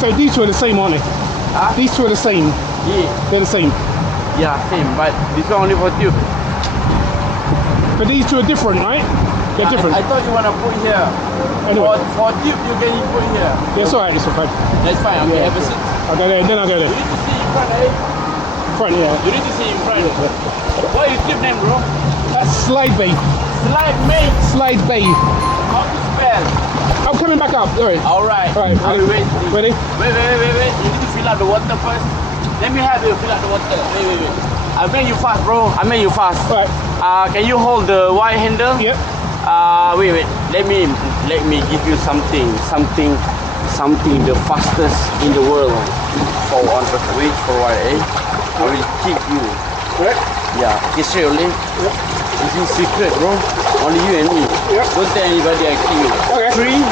So these two are the same, aren't they? Huh? These two are the same. Yeah. They're the same. Yeah, same. But this one only for tube. But these two are different, right? They're different. I thought you wanna put here. Anyway. For tube, you can put here. Yeah, it's alright. It's fine. That's fine. Okay, Yeah. have a seat. I'll go there. Then I'll go there. You need to see in front, eh? Front, yeah. You need to see in front. What is tube name, bro? That's Slide Bay. Slide mate. Slide Bay. How to spell? I'm coming back up. Alright. Alright. Alright. I will wait. Ready? Wait. You need to fill out the water first. Let me have you fill out the water. Wait. I make you fast, bro. I make you fast. Alright. Can you hold the wire handle? Yep. Wait. Let me give you something the fastest in the world. For one person. Wait for a while, eh? I will keep you. Right. Yeah. Okay, straight only. Yep. This is secret, bro. Only you and me. Yep. Don't tell anybody I kill you. Okay. 3,